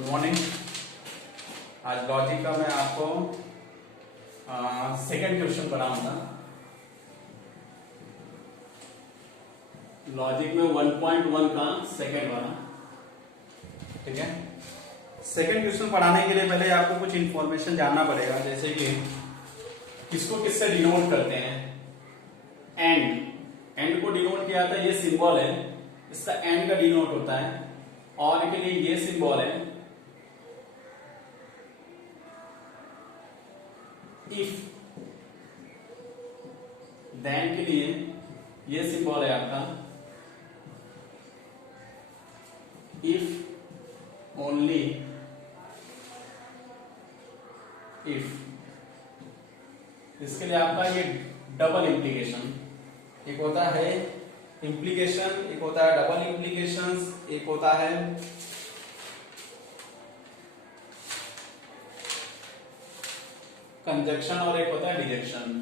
Good morning. आज logic का मैं आपको सेकंड क्वेश्चन पढ़ाऊंगा। लॉजिक में 1.1 का सेकंड वाला, ठीक है। सेकंड क्वेश्चन पढ़ाने के लिए पहले आपको कुछ इंफॉर्मेशन जानना पड़ेगा, जैसे कि किसको किससे डिनोट करते हैं। एंड को डिनोट किया था, ये सिंबल है, इसका एंड का डिनोट होता है। और के लिए ये सिंबल है, इफ। देन के लिए ये सिंबल है आपका इफ, ओनली, इफ। इसके लिए आपका ये डबल इंप्लीकेशन, एक होता है इंप्लीकेशन, एक होता है डबल इंप्लीकेशंस, एक होता है कंजक्शन और एक होता है डिजेक्शन।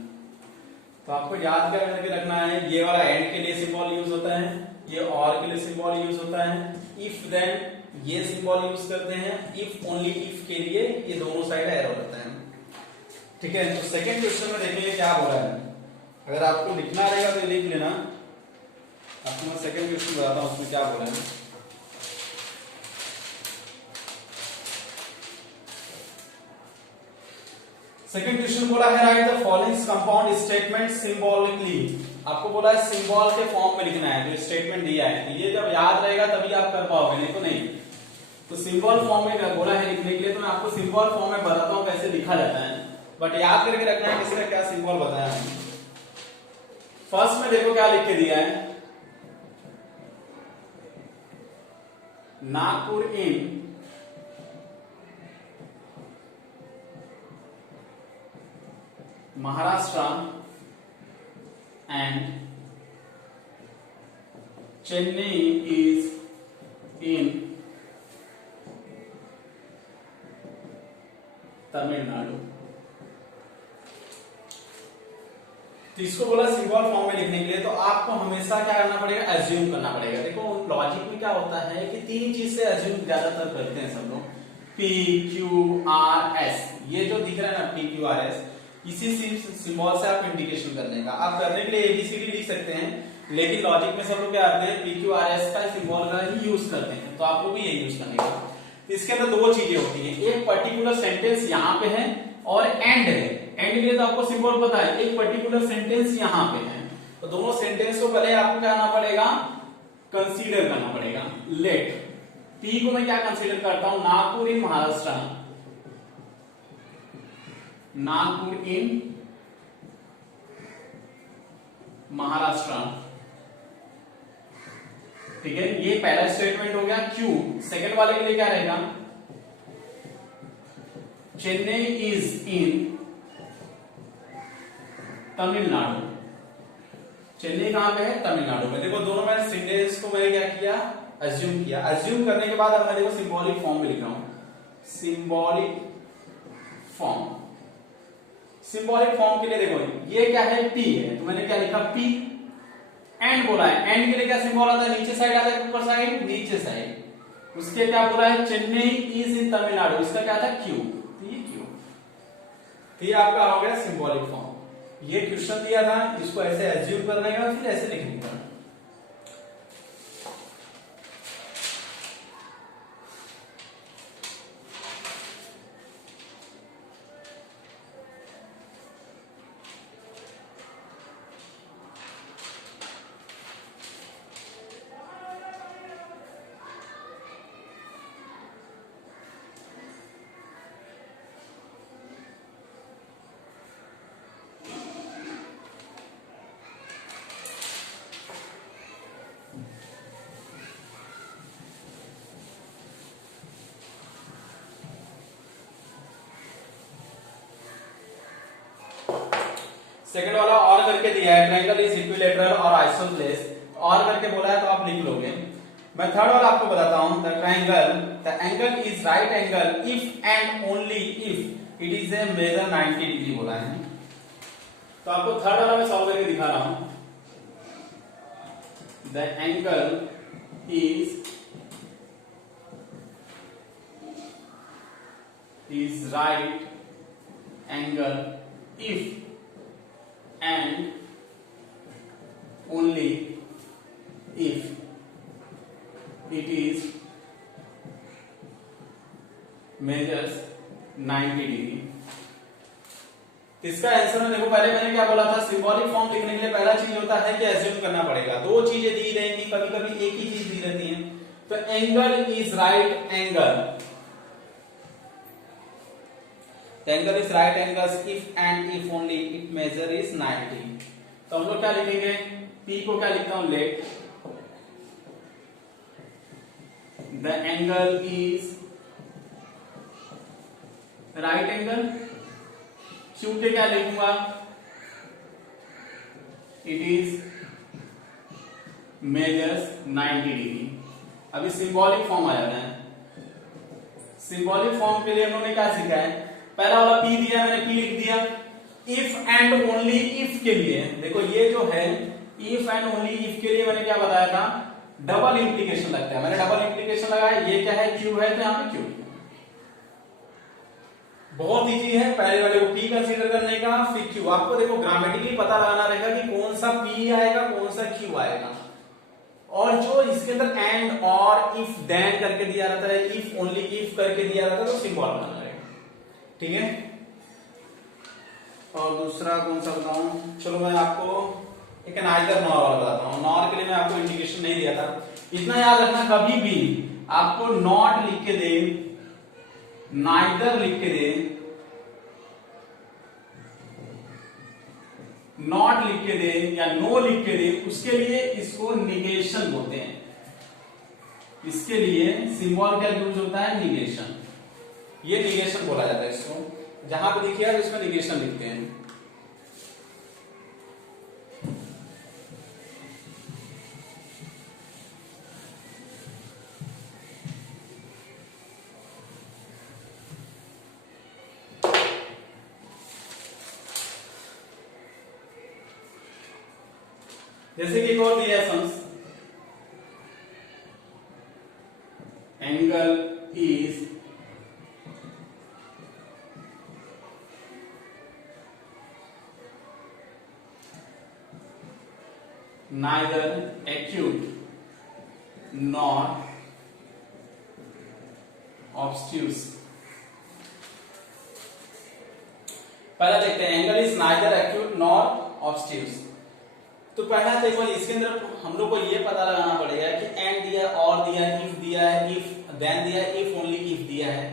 तो आपको याद करके रखना है, ये वाला एंड के लिए सिंबल यूज होता है, ये और के लिए सिंबल यूज होता है, इफ देन ये सिंबल यूज करते हैं, इफ ओनली इफ के लिए ये दोनों साइड एरो होता है, ठीक है। तो सेकंड क्वेश्चन में देखेंगे क्या हो रहा है। अगर आपको लिखना रहेगा तो लिख लेना। आपको मैं सेकंड क्वेश्चन बताता हूं उसमें क्या हो रहा है। सेकंड क्वेश्चन बोला है right the following compound statement symbolically. आपको बोला है सिंबल के फॉर्म में लिखना है, जो स्टेटमेंट दिया है। तो ये जब याद रहेगा तभी आप कर पाओगे, नहीं तो नहीं। तो सिंबल फॉर्म में बोला है लिखने के लिए, तो मैं आपको सिंबल फॉर्म में बताता हूं कैसे लिखा जाता है, बट याद करके रखना है किसका क्या सिंबल बताया है। फर्स्ट में देखो क्या लिख के दिया है, Nagpur in Maharashtra and Chennai is in Tamil. Nadu इसको बोला सिंबल फॉर्म में लिखने के लिए, तो आपको हमेशा क्या करना पड़ेगा, एज्यूम करना पड़ेगा। देखो लॉजिक में क्या होता है कि तीन चीज से एज्यूम ज्यादातर करते हैं सब लोग, पी क्यू आर एस। ये जो दिख रहा है ना पी क्यू आर एस, इसी सिंबल से आप इंडिकेशन करने का, आप करने के लिए एबीसीडी लिख सकते हैं, लेकिन लॉजिक में सब लोग क्या करते हैं, पी क्यू आर एस का सिंबल का ही यूज करते हैं। तो आपको भी यही यूज करने का। तो इसके अंदर दो चीजें होती है, एक पर्टिकुलर सेंटेंस यहाँ पे है और एंड है। एंड के लिए तो आपको सिंबल पता है, एक पर्टिकुलर सेंटेंस यहाँ पे है। तो दोनों सेंटेंस को पहले आपको क्या करना पड़ेगा, कंसीडर करना पड़ेगा। लेट पी को मैं क्या कंसीडर करता हूं, नागपुर इन महाराष्ट्र, नागपुर इन महाराष्ट्र, ठीक है। ये पहला स्टेटमेंट हो गया। क्यू सेकंड वाले के लिए क्या रहेगा, चेन्नई इज इन तमिलनाडु। चेन्नई कहां पे है, तमिलनाडु में। देखो दोनों में सेंटेंस को मैंने क्या किया, अज्यूम किया। अज्यूम करने के बाद अब मैं देखो सिंबॉलिक फॉर्म में लिख रहा हूं, सिंबॉलिक फॉर्म। सिंबॉलिक फॉर्म के लिए देखो ये क्या है, पी है, तो मैंने क्या लिखा, पी। एंड बोला है, एंड के लिए क्या सिंबल आता है, नीचे साइड आता है, ऊपर साइड, नीचे साइड। उसके क्या बोला है, चेन्नई इज इन तमिलनाडु, इसका क्या था, क्यू। तो ये क्यू, तो ये आपका हो गया सिंबॉलिक फॉर्म। ये क्वेश्चन दिया था, इसको ऐसे एज्यूम करने का, फिर ऐसे लिखने का। सेकंड वाला और करके दिया है, ट्रायंगल इज इक्विलैटरल और आइसोसेलेस, और करके बोला है तो आप लिख लोगे। मैं थर्ड वाला आपको बताता हूं, the angle is right angle if and only if it is a measure 90 degree बोला है। तो आपको थर्ड वाला मैं सॉल्व करके दिखा रहा हूं। The angle is is right angle if and only if it is measures 90 degree. इसका आंसर में देखो, पहले मैंने क्या बोला था, सिंबॉलिक फॉर्म लिखने के लिए पहला चीज होता है कि एज्यूम करना पड़ेगा। दो चीजें दी रहेंगी, कभी कभी एक ही चीज दी रहती है। तो angle is right angle, angle is right angle if and if only it measure is 90। तो हम लोग क्या लिखेंगे, P को क्या लिखता हूं, let the angle is right angle. Q के क्या लिखूंगा, इट इज मेजर्स 90 डिग्री। अभी सिंबॉलिक फॉर्म आ जाता है। सिंबॉलिक फॉर्म के लिए हम लोगों ने क्या सीखा है, पहला वाला P दिया, मैंने P लिख दिया। इफ एंड ओनली इफ के लिए देखो, ये जो है इफ एंड ओनली इफ के लिए मैंने क्या बताया था, डबल इंप्लीकेशन लगता है। मैंने डबल इंप्लीकेशन लगाया, ये क्या है, Q है, तो यहां पे Q। बहुत इजी है, पहले वाले को P कंसीडर करने का, फिर Q। आपको देखो ग्रामेटिकली पता लगाना रहेगा कि कौन सा P आएगा, कौन सा Q आएगा। और जो इसके अंदर एंड और इफ देन करके दिया रहता है, इफ ओनली इफ करके दिया रहता है, तो सिंबल बनाना रहेगा। ठीक है, और दूसरा कौन सा बताऊं, चलो मैं आपको एक नाइदर नॉर वाला बताता हूं। नॉर के लिए मैं आपको इंडिकेशन नहीं दिया था। इतना याद रखना, कभी भी आपको नॉट लिख के दे, नाइदर लिख के दे, नॉट लिख के दे या नो लिख के दे, उसके लिए इसको निगेशन बोलते हैं। इसके लिए सिंबल क्या यूज होता है, निगेशन। ये निगेशन बोला जाता है इसको। जहां पे देखिए आप इसमें निगेशन लिखते हैं। जैसे कि एक और दिया sums, angle is neither acute nor obtuse। पहला देखते हैं, angle is neither acute nor obtuse. तो पहला देखो, इसके अंदर हम लोग को ये पता लगाना पड़ेगा कि एंड दिया, और दिया, इफ दिया है, इफ देन दिया, इफ ओनली इफ दिया है।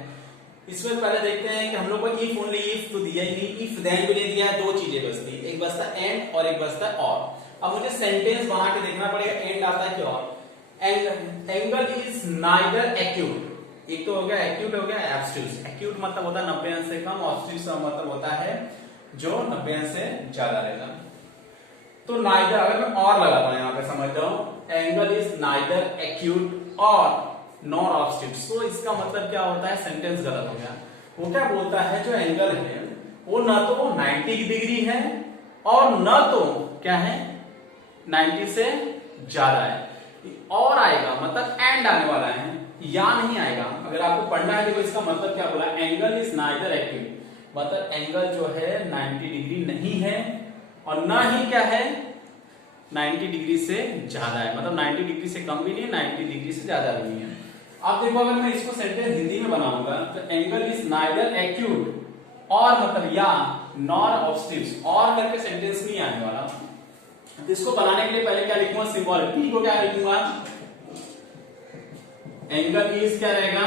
इसमें पहले देखते हैं कि हम लोग को इफ ओनली इफ तो दिया ही नहीं, इफ देन भी नहीं दिया है। दो चीजें बचती, एक बचता एंड और एक बचता और। अब मुझे सेंटेंस बना के देखना पड़ेगा, एंड आता है कि और। एंगल इज नाइदर एक्यूट, एक तो हो गया एक्यूट, हो गया एब्स्ट्यूस। एक्यूट मतलब होता है 90 अंश से कम, ऑब्स्ट्यूस मतलब होता है जो 90 अंश से ज्यादा रहेगा। तो नाइदर, अगर मैं और लगाता हूं यहां पे, समझ जाओ, एंगल इज नाइदर एक्यूट और नॉर ऑब्स्ट्यूस, तो इसका मतलब क्या होता है, सेंटेंस गलत हो गया। वो क्या बोलता है, जो एंगल है वो न तो 90 डिग्री है और न तो क्या है 90 से ज्यादा है। और आएगा मतलब एंड आने वाला है, या नहीं आएगा। अगर आपको पढ़ना है तो इसका मतलब क्या बोला, एंगल इज नाइदर एक्यूट, मतलब एंगल जो है 90 डिग्री नहीं है और ना ही क्या है 90 डिग्री से ज्यादा है। मतलब 90 डिग्री से कम भी नहीं है, 90 डिग्री से ज्यादा भी नहीं है। अब देखो, अगर मैं इसको सेंटेंस हिंदी में बनाऊंगा तो एंगल इज नाइदर एक्यूट और मतलब या नॉर ऑब्स्ट्यूस, और करके सेंटेंस नहीं आने वाला। तो इसको बनाने के लिए पहले क्या लिखूंगा, सिंबल P को क्या लिखूंगा, एंगल इज क्या रहेगा,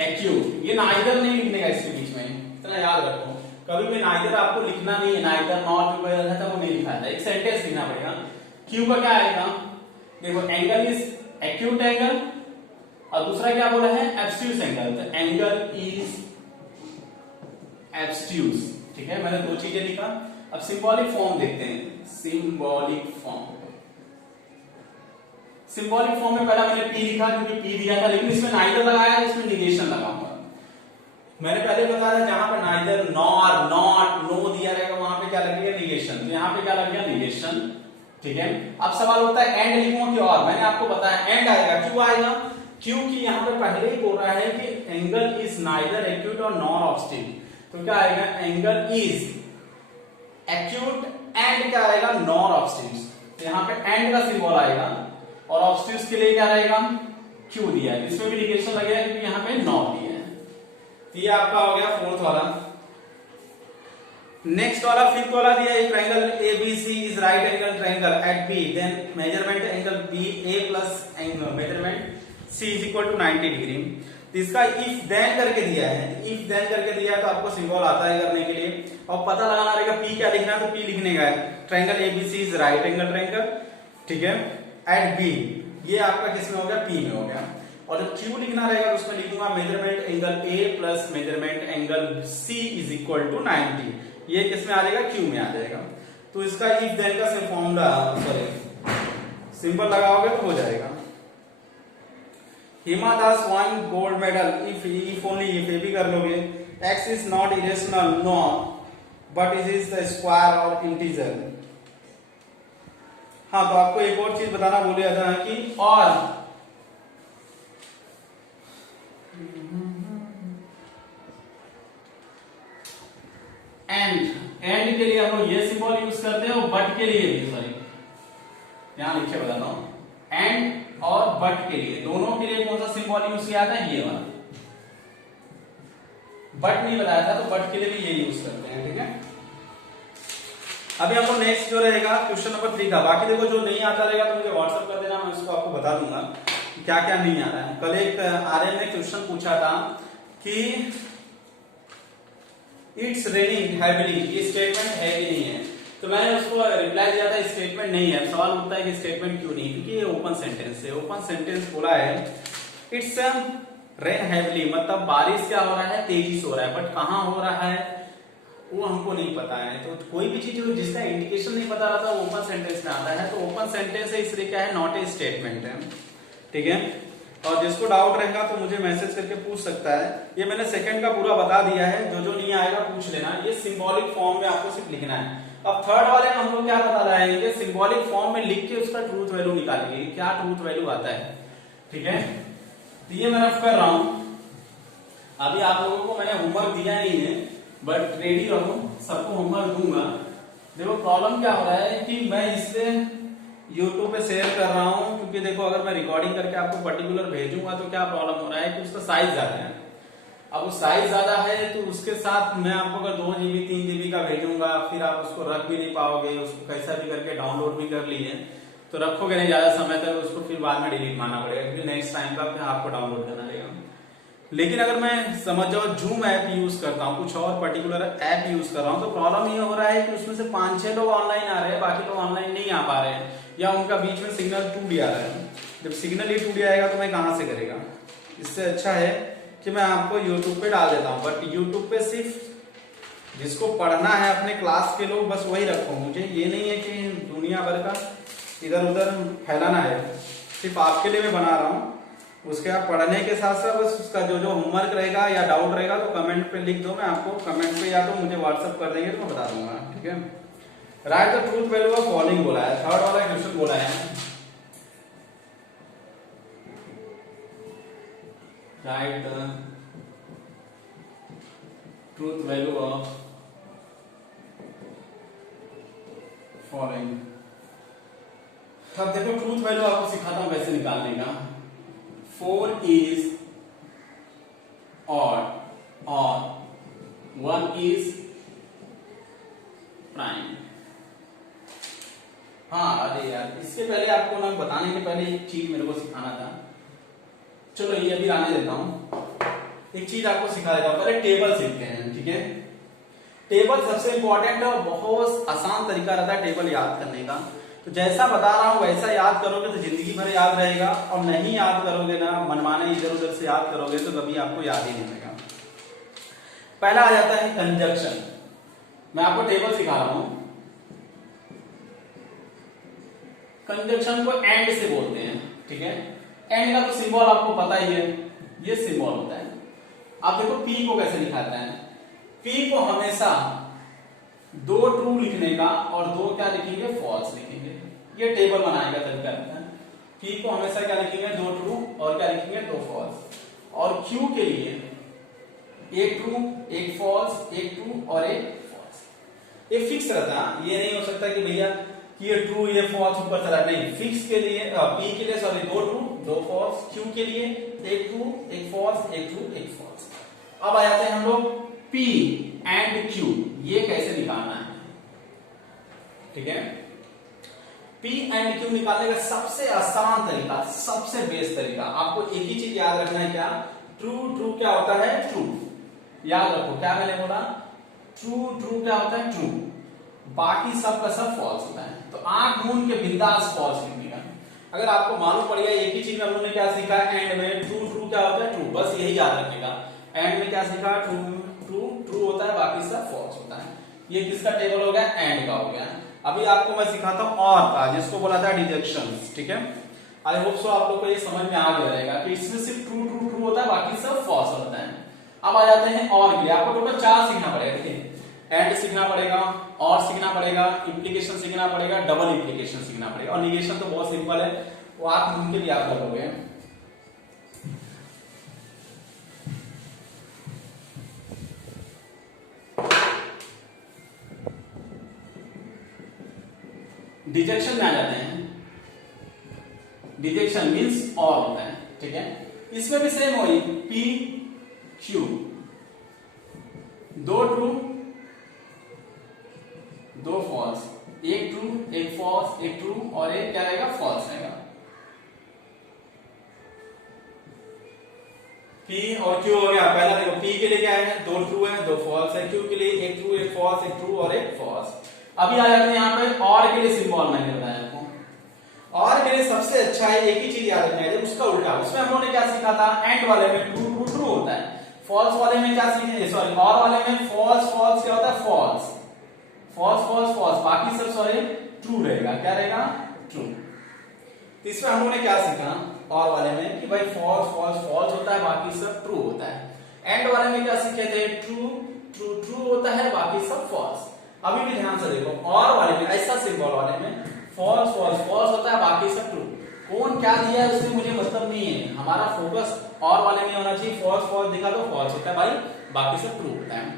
एक्यूट। ये नाइदर नहीं लिखने का इसके बीच में, इतना याद रखो। कभी भी नाइदर आपको लिखना नहीं है, नाइदर नॉट जो रहता है वो नहीं लिखा था, एक सेंटेंस लिखना पड़ेगा। Q का क्या आएगा, देखो एंगल इज एक्यूट एंगल और दूसरा क्या बोला है, एब्स्ट्यूस एंगल। तो एंगल इज एब्स्ट्यूस, ठीक है, मैंने दो चीजें लिखा। अब सिंबॉलिक फॉर्म देखते हैं, सिंबॉलिक फॉर्म। सिंबॉलिक फॉर्म में पहला मैंने P लिखा क्योंकि P दिया था, लेकिन इसमें नाइदर लगाया, इसमें निगेशन लगाऊंगा। मैंने पहले बताया जहां पर नाइदर, नॉर, नॉट, नो दिया रहेगा वहां पे क्या लगेगा, निगेशन। तो यहां पे क्या लग गया, निगेशन। ठीक है, अब सवाल होता है एंड लिखूंगा कि और। मैंने आपको बताया एंड आएगा, क्यों आएगा, क्योंकि यहाँ पे पहले ही बोल रहा है कि एंगल इज नाइदर एक्यूट और नॉन ऑब्स्ट्यूज, तो क्या आएगा, एंगल इज एक्यूट एंड क्या आएगा, नॉन ऑब्स्ट्यूज। तो यहाँ पे एंड का सिंबल आएगा और ऑब्स्ट्यूज के लिए क्या रहेगा, क्यू दिया है, इसमें भी निगेशन लगेगा क्योंकि यहाँ पे नॉट दिया है। तो ये आपका हो गया फोर्थ वाला। नेक्स्ट वाला फिफ्थ वाला दिया है, triangle ABC is right angle triangle at B, then measurement angle BA plus angle measurement C is equal to 90 degree. तो इसका इफ देन करके दिया है, इफ देन करके दिया है तो आपको सिंबल आता है करने के लिए, और पता लगाना रहेगा P क्या लिखना है, तो P लिखने का है, triangle ABC is right angle triangle, ठीक है, एट B, ये आपका किस में हो गया, P में हो गया। और जब Q लिखना रहेगा तो उसमें लिखूंगा measurement angle A plus measurement angle C is equal to 90, ये किस में आ जाएगा, Q में आ जाएगा। तो इसका इफ देन का फॉर्मूला सिंबल लगाओगे तो हो जाएगा। Hima Das won gold medal if only if, ये भी कर लोगे। x is not irrational no but it is the square और इंटीजर। हाँ, तो आपको एक और चीज बताना भूल गया था कि और एंड के लिए हम लोग ये सिंबल यूज करते हैं और बट के लिए भी, सॉरी यहां लिखे बताता हूं, एंड और बट के लिए, दोनों के लिए कौन सा सिंबल यूज किया था, ये वाला। बट नहीं बताया था तो बट के लिए भी ये यूज करते हैं, ठीक है। अभी हमको नेक्स्ट जो रहेगा क्वेश्चन नंबर 3 का, बाकी देखो जो नहीं आता रहेगा तो मुझे व्हाट्सएप कर देना, मैं उसको आपको बता दूंगा क्या क्या नहीं आ रहा है। कल एक आर्य ने क्वेश्चन पूछा था कि इट्स रेनिंग हैविली, ये स्टेटमेंट है कि नहीं है, तो मैंने उसको रिप्लाई दिया था स्टेटमेंट नहीं है। सवाल उठता है कि स्टेटमेंट क्यों नहीं, क्योंकि ये ओपन सेंटेंस है। ओपन सेंटेंस बोला है इट्स रेन हैविली, मतलब बारिश क्या हो रहा है, तेजी से हो रहा है, बट कहां हो रहा है वो हमको नहीं पता है। तो कोई भी चीज जिसका इंडिकेशन नहीं पता रहता वो ओपन सेंटेंस में आता है, तो ओपन सेंटेंस है इसलिए क्या है, नॉट ए स्टेटमेंट है, ठीक है। और जिसको डाउट रहेगा तो मुझे मैसेज करके पूछ सकता है। ये मैंने सेकंड का पूरा बता दिया है, जो नहीं आएगा पूछ लेना। ये सिंबॉलिक फॉर्म में आपको सिर्फ लिखना है। अब थर्ड वाले में हम लोग क्या बता रहे हैं, सिंबॉलिक फॉर्म में लिख के उसका ट्रूथ वैल्यू निकालेंगे, क्या ट्रूथ वैल्यू आता है, ठीक है। तो ये मैं रफ कर रहा हूं, अभी आप लोगों को मैंने होमवर्क दिया नहीं है, बट रेडी रहो, सबको होमवर्क दूंगा। देखो प्रॉब्लम क्या हो रहा है कि मैं इसे YouTube पे शेयर कर रहा हूं, क्योंकि देखो अगर मैं रिकॉर्डिंग करके आपको पर्टिकुलर भेजूंगा तो क्या प्रॉब्लम हो रहा है कि उसका साइज ज्यादा है। अब वो साइज ज्यादा है तो उसके साथ मैं आपको अगर 2 GB 3 GB का भेजूंगा, फिर आप उसको रख भी नहीं पाओगे, उसको कैसा भी करके डाउनलोड भी कर लिए तो रखोगे नहीं ज्यादा समय तक, उसको फिर बाद में डिलीट मारना पड़ेगा, क्योंकि नेक्स्ट टाइम का फिर आपको डाउनलोड करना पड़ेगा। लेकिन अगर मैं समझ जाओ जूम ऐप यूज करता हूँ, कुछ और पर्टिकुलर ऐप यूज कर रहा हूँ, तो प्रॉब्लम ये हो रहा है कि उसमें से 5-6 लोग ऑनलाइन आ रहे हैं, बाकी लोग ऑनलाइन नहीं आ पा रहे हैं, या उनका बीच में सिग्नल टूट जा रहा है। जब सिग्नल ही टूट जाएगा तो मैं कहां से करेगा। इससे अच्छा है कि मैं आपको यूट्यूब पे डाल देता हूँ, बट यूट्यूब पे सिर्फ जिसको पढ़ना है अपने क्लास के लोग बस वही रखो। मुझे ये नहीं है कि दुनिया भर का इधर उधर फैलाना है, सिर्फ आपके लिए मैं बना रहा हूँ। उसके आप पढ़ने के साथ साथ बस उसका जो होमवर्क रहेगा या डाउट रहेगा तो कमेंट पे लिख दो, मैं आपको कमेंट पे या तो मुझे व्हाट्सएप कर देंगे तो मैं बता दूंगा, ठीक है। Right the truth value of following बोला है, थर्ड वाला क्वेश्चन बोला है, right the truth value of following. अब देखो ट्रूथ वैल्यू आपको सिखाता हूं कैसे निकालने का। 4 is odd or 1 is prime। हाँ अरे यार, इसके पहले आपको ना बताने के पहले एक चीज मेरे को सिखाना था। चलो ये अभी आने देता हूं, एक चीज आपको सिखा देता हूं। पहले टेबल सीखते हैं, ठीक है। टेबल सबसे इंपॉर्टेंट है और बहुत आसान तरीका रहता है टेबल याद करने का। तो जैसा बता रहा हूं वैसा याद करोगे तो जिंदगी भर याद रहेगा, और नहीं याद करोगे ना, मनमाने इधर उधर से याद करोगे तो कभी आपको याद ही नहीं रहेगा। पहला आ जाता है कंजक्शन। मैं आपको टेबल सिखा रहा हूं। कंजक्शन को एंड से बोलते हैं, ठीक है। एंड का तो सिंबल आपको पता ही है, ये सिंबल होता है। अब देखो पी को कैसे लिखाता है। पी को हमेशा 2 ट्रू लिखने का और 2 क्या लिखेंगे, फॉल्स लिखेंगे। ये टेबल बनाने का तरीका रहता है। P को हमेशा क्या लिखेंगे, 2 ट्रू और क्या लिखेंगे, 2 फॉल्स। और Q के लिए एक ट्रू, एक फॉल्स, एक ट्रू और एक फॉल्स। ये फिक्स रहता है, ये नहीं हो सकता कि भैया ये ट्रू ये फॉल्स ऊपर चला, नहीं। फिक्स के लिए P के लिए सॉरी 2 ट्रू 2 फॉल्स, Q के लिए एक ट्रू एक फॉल्स, एक ट्रू एक फॉल्स। अब आ जाते हैं हम लोग P एंड Q, ये कैसे निकालना है, ठीक है। P एंड Q निकालने का सबसे आसान तरीका, सबसे बेस्ट तरीका, आपको एक ही चीज याद रखना है, क्या, ट्रू ट्रू क्या होता है, ट्रू। याद रखो क्या मैंने बोला, ट्रू ट्रू क्या होता है, ट्रू, बाकी सब का सब फॉल्स होता है। तो आंख मूंद के बिंदास फॉल्स लिखिएगा। अगर आपको मालूम पड़ गया एक ही चीज में हम लोगों ने क्या सीखा, एंड में ट्रू ट्रू क्या होता है, ट्रू, बस यही याद रखिएगा। एंड में क्या सीखा, ट्रू ट्रू ट्रू होता है, बाकी सब फॉल्स होता है। ये किसका टेबल हो गया, एंड का हो गया। अभी आपको मैं सिखाता हूं और का, जिसको बोला था डिडक्शन, ठीक है। आई होप सो आप लोग को ये समझ में आ गया रहेगा कि इसमें सिर्फ ट्रू ट्रू ट्रू होता है, बाकी सब फॉल्स होता है। अब आ जाते हैं और के लिए, आपको टोटल 4 सीखना पड़ेगा, ठीक है। एंड सीखना पड़ेगा, और सीखना पड़ेगा, इंप्लीकेशन सीखना पड़ेगा, डबल इंप्लीकेशन सीखना पड़ेगा। और निगेशन तो बहुत सिंपल है, वो आप उनके लिए आप करोगे। डिजेक्शन में आ जाते हैं। डिजेक्शन मींस और होता है, ठीक है। इसमें भी सेम वही P Q, 2 ट्रू 2 फॉल्स, एक ट्रू एक फॉल्स, एक ट्रू और एक क्या रहेगा, फॉल्स रहेगा। P और Q हो गया। पहला देखो P के लिए क्या है, 2 ट्रू है 2 फॉल्स है, Q के लिए एक ट्रू एक फॉल्स, एक ट्रू और एक फॉल्स। अभी आ जाते हैं यहाँ पे और के लिए सिंबल मैंने बताया आपको। और के लिए सबसे अच्छा है, एक ही चीज याद रखना है, उसका उल्टा। उसमें हम लोगों ने क्या सीखा था, एंड वाले में ट्रू ट्रू ट्रू होता है, फॉल्स वाले में क्या सीखे, सॉरी और वाले में फॉल्स फॉल्स क्या होता है, फॉल्स फॉल्स फॉल्स फॉल्स, बाकी सब सॉरी ट्रू रहेगा, क्या रहेगा, ट्रू। इसमें हम लोगों ने क्या सीखा और वाले में कि भाई फॉल्स फॉल्स फॉल्स होता है, बाकी सब ट्रू होता है। एंड वाले में क्या सीखे थे, ट्रू ट्रू ट्रू होता है, बाकी सब फॉल्स। अभी भी ध्यान से देखो, और वाले में ऐसा सिंबल वाले में फॉल्स फॉल्स फॉल्स होता है, बाकी सब ट्रू। कौन क्या दिया है उससे मुझे मतलब नहीं है, हमारा फोकस और वाले में होना चाहिए। फॉल्स फॉल्स दिखा तो फॉल्स होता है भाई, बाकी सब ट्रू होता है।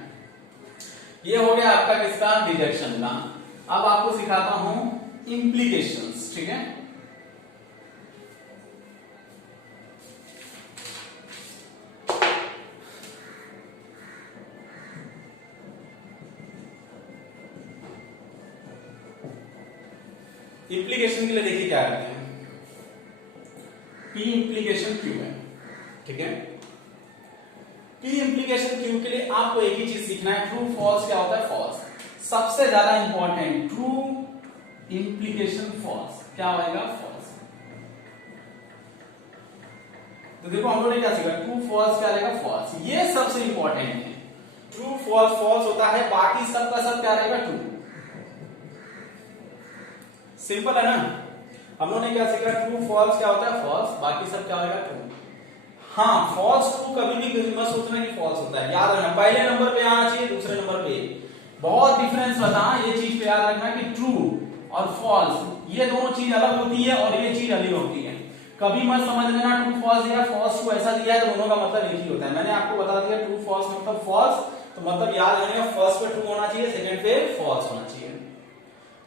ये हो गया आपका किसका, डिडक्शन का। अब आपको सिखाता हूं इंप्लीकेशंस, ठीक है। इंप्लीकेशन के लिए देखिए क्या करते हैं, P इंप्लीकेशन Q है, ठीक है। P इंप्लीकेशन Q के लिए आपको एक ही चीज सीखना है, ट्रू फॉल्स क्या होता है, फॉल्स। सबसे ज्यादा इंपॉर्टेंट, ट्रू इंप्लीकेशन फॉल्स क्या होगा, फॉल्स। तो देखो हम लोगों ने क्या सीखा, ट्रू फॉल्स क्या रहेगा, फॉल्स। ये सबसे इंपॉर्टेंट है, ट्रू फॉल्स फॉल्स होता है, बाकी सब का सब क्या रहेगा, ट्रू। सिंपल है ना। हम लोगों ने क्या सीखा, ट्रू फॉल्स क्या होता है, फॉल्स, बाकी सब क्या होगा, ट्रू। हाँ, फॉल्स ट्रू कभी भी मत सोचना कि फॉल्स होता है, याद रखना पहले नंबर पे आना चाहिए, दूसरे नंबर पे। बहुत डिफरेंस रहता है, ये चीज पे याद रखना कि ट्रू और फॉल्स ये दोनों चीज अलग होती है और ये चीज अलग होती है। कभी मत समझ लेना ट्रू फॉल्स दिया, फॉल्स ट्रू ऐसा दिया है तो दोनों का मतलब एक ही होता है। मैंने आपको बता दिया ट्रू फॉल्स मतलब फॉल्स, तो मतलब याद रखना फर्स्ट पे ट्रू होना चाहिए, सेकंड पे फॉल्स होना चाहिए।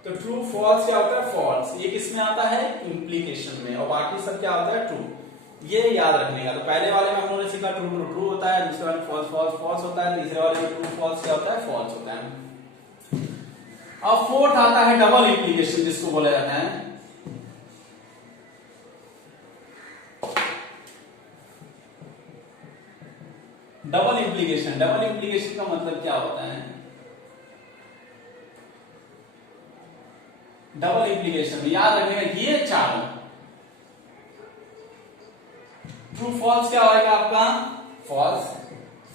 तो ट्रू फॉल्स क्या होता है, फॉल्स। ये किसमें आता है, इंप्लीकेशन में, और बाकी सब क्या होता है, ट्रू। ये याद रखने का। तो पहले वाले में हम लोगों ने सीखा ट्रू ट्रू ट्रू होता है, दूसरे वाले में फॉल्स फॉल्स फॉल्स होता है, तीसरे वाले में ट्रू फॉल्स क्या होता है, फॉल्स होता है। अब फोर्थ आता है डबल इंप्लीकेशन, जिसको बोला जाता है। डबल इंप्लीकेशन, डबल इंप्लीकेशन का मतलब क्या होता है, डबल इंप्लीकेशन याद रखने का, ये चारों ट्रू फॉल्स क्या होगा आपका, फॉल्स,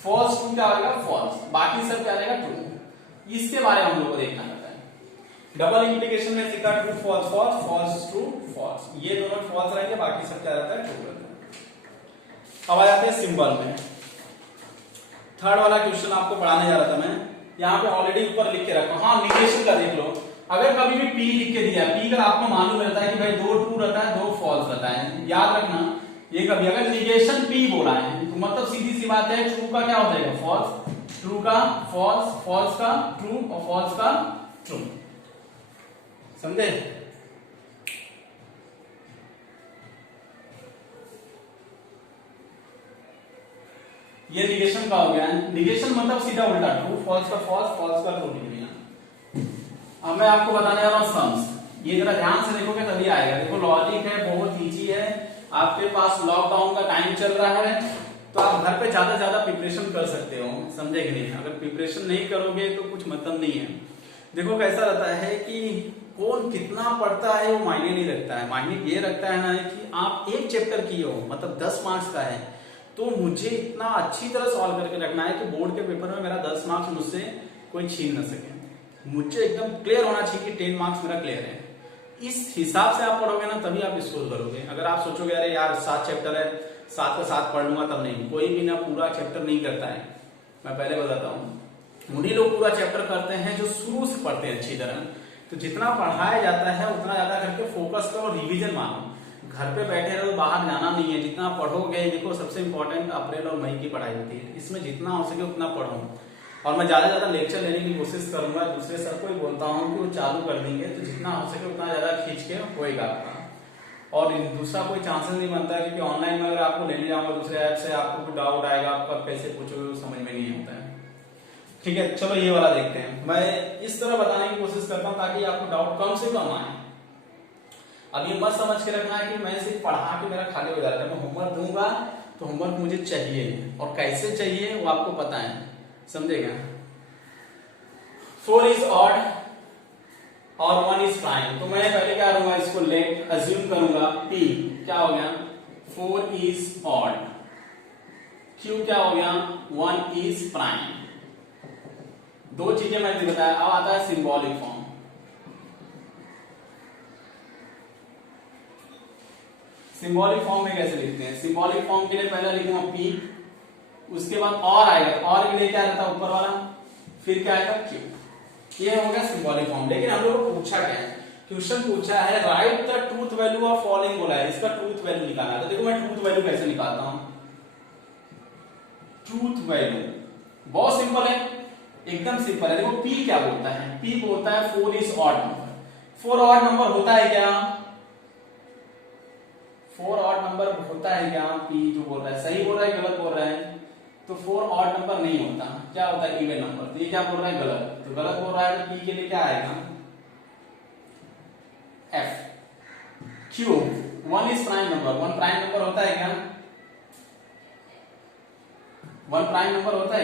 फॉल्स ट्रू क्या होगा, फॉल्स, बाकी सब क्या रहेगा, ट्रू। इसके बारे में हम लोग को देखना होता है। डबल इंप्लीकेशन में सीखा true false false, false true false, ये दोनों फॉल्स रहेंगे, बाकी सब क्या रहता है, ट्रू रहता है। अब आ जाते हैं सिंबल में। थर्ड वाला क्वेश्चन आपको पढ़ाने जा रहा था मैं, यहाँ पे ऑलरेडी ऊपर लिख के रखा हूं। हाँ, निगेशन का देख लो। अगर कभी भी P लिख के दिया, P का आपको मालूम रहता है कि भाई 2 ट्रू रहता है 2 फॉल्स रहता सकता है। याद रखना ये कभी अगर निगेशन P बोला है तो मतलब सीधी सी बात है ट्रू का क्या हो जाएगा फॉल्स, ट्रू का फॉल्स, फॉल्स का ट्रू और फॉल्स का ट्रू। समझे? ये निगेशन का हो गया है। निगेशन मतलब सीधा उल्टा, ट्रू फॉल्स का फॉल्स, फॉल्स का ट्रू लिख दिया। अब मैं आपको बताने जा रहा हूं सम्स। ये जरा ध्यान से देखोगे तभी आएगा। देखो लॉजिक है, बहुत इजी है। आपके पास लॉकडाउन का टाइम चल रहा है तो आप घर पे ज्यादा ज्यादा प्रिपरेशन कर सकते हो। समझे कि नहीं? अगर प्रिपरेशन नहीं करोगे तो कुछ मतलब नहीं है। देखो कैसा रहता है कि कौन कितना पढ़ता है वो मायने नहीं रखता है। मायने ये रखता है ना कि आप एक चैप्टर किए हो, मतलब 10 मार्क्स का है तो मुझे इतना अच्छी तरह सॉल्व करके रखना है कि बोर्ड के पेपर में मेरा 10 मार्क्स मुझसे कोई छीन न सके। मुझे एकदम क्लियर होना चाहिए कि 10 मार्क्स मेरा क्लियर है। इस हिसाब से आप पढ़ोगे ना तभी आप स्कोर करोगे। अगर आप सोचोगे अरे यार 7 चैप्टर है, 7 का 7 पढ़ लूंगा, तब नहीं। कोई भी ना पूरा चैप्टर नहीं करता है। मैं पहले बताता हूँ, उन्हीं लोग पूरा चैप्टर करते हैं जो शुरू से पढ़ते हैं अच्छी तरह। तो जितना पढ़ाया जाता है उतना ज्यादा करके फोकस करो, रिविजन मानो। घर पे बैठे रहो, बाहर जाना नहीं है। जितना पढ़ोगे, देखो सबसे इंपॉर्टेंट अप्रैल और मई की पढ़ाई होती है, इसमें जितना हो सके उतना पढ़ो। और मैं ज्यादा ज्यादा लेक्चर लेने की कोशिश करूंगा। दूसरे सर को ही बोलता हूँ कि वो चालू कर देंगे तो जितना हो सके उतना ज्यादा खींच के होएगा आपका। और दूसरा कोई चांसेस नहीं बनता है क्योंकि ऑनलाइन में अगर आपको लेने जाऊंगा दूसरे ऐप से, आपको कोई डाउट आएगा, आपको कैसे पूछोगे वो समझ में नहीं आता है। ठीक है, चलो ये वाला देखते हैं। मैं इस तरह बताने की कोशिश करता हूँ ताकि आपको डाउट कम से कम आए। अब ये मत समझ के रखना है कि मैं सिर्फ पढ़ा के मेरा खाली हो जाता है। मैं होमवर्क दूंगा तो होमवर्क मुझे चाहिए, और कैसे चाहिए वो आपको पता है। समझेगा? 4 इज ऑड और 1 इज प्राइम। तो मैं पहले क्या करूंगा, इसको लेट अज्यूम करूंगा P क्या हो गया 4 इज ऑड, Q क्या हो गया 1 इज प्राइम। दो चीजें मैंने बताया। अब आता है सिंबॉलिक फॉर्म। सिंबॉलिक फॉर्म में कैसे लिखते हैं? सिंबॉलिक फॉर्म के लिए पहले लिखूंगा P, उसके बाद और आएगा, और के लिए क्या रहता है ऊपर वाला, फिर क्या आएगा Q। ये हो गया सिंबॉलिक फॉर्म। लेकिन हम लोग को पूछा क्या है, क्वेश्चन पूछा है right the truth value of following बोला है, इसका ट्रूथ वैल्यू निकालना है। तो देखो मैं ट्रूथ वैल्यू कैसे निकालता हूं। ट्रूथ वैल्यू बहुत सिंपल है, एकदम सिंपल है। देखो P क्या बोलता है, P बोलता है 4 is odd number. 4 odd number होता है क्या? 4 ऑड नंबर होता है क्या? P जो बोल रहा है सही बोल रहा है गलत बोल रहा है? तो 4 ऑड नंबर नहीं होता, क्या होता है इवन नंबर। तो ये क्या बोल रहा है गलत, तो गलत बोल रहा है तो P के लिए क्या आएगा F। Q 1 is prime number. 1 prime number होता है क्या? 1 प्राइम नंबर होता है।